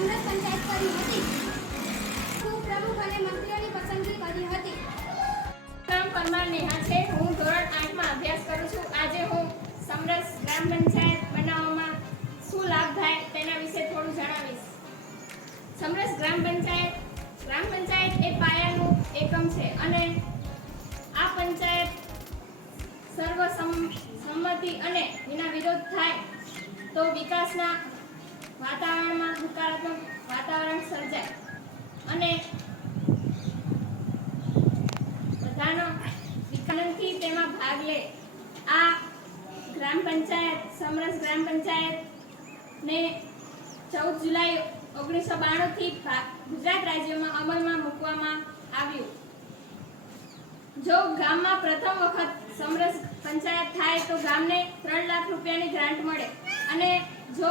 સમરસ પંચાયત કરી હતી. પ્રમુખ અને મંત્રીઓની પસંદગી કરી હતી. નામ પરમાર નેહા છે. હું ધોરણ 8 માં અભ્યાસ કરું છું. આજે હું સમરસ ગ્રામ પંચાયત બનાવવામાં શું લાભ થાય તેના વિશે થોડું જણાવીશ. સમરસ ગ્રામ પંચાયત એ પાયાનું એકમ છે અને આ પંચાયત સર્વસંમતિ અને વિના વિરોધ થાય તો વિકાસના વાતાવરણમાં હકારાત્મક વાતાવરણ સર્જાય અને બધાનો વિકાસથી તેમાં ભાગ લે. આ ગ્રામ પંચાયત સમરસ ગ્રામ પંચાયત ને 14 જુલાઈ 1992 થી ગુજરાત રાજ્યમાં અમલમાં મૂકવામાં આવ્યું. જો ગામમાં પ્રથમ વખત સમરસ પંચાયત થાય તો ગામને 3 લાખ રૂપિયાની ગ્રાન્ટ મળે અને જો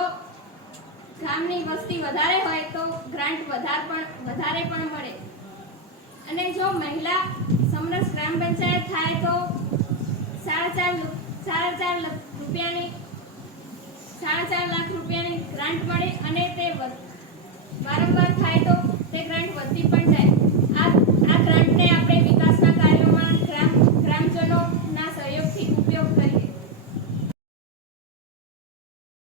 ગામની વસ્તી વધારે હોય તો ગ્રાન્ટ વધારે પણ મળે. અને જો મહિલા સમરસ ગ્રામ પંચાયત થાય તો 4.5 લાખ રૂપિયાની ગ્રાન્ટ મળે અને તે વારંવાર થાય તો તે ગ્રાન્ટ વધતી પણ જાય.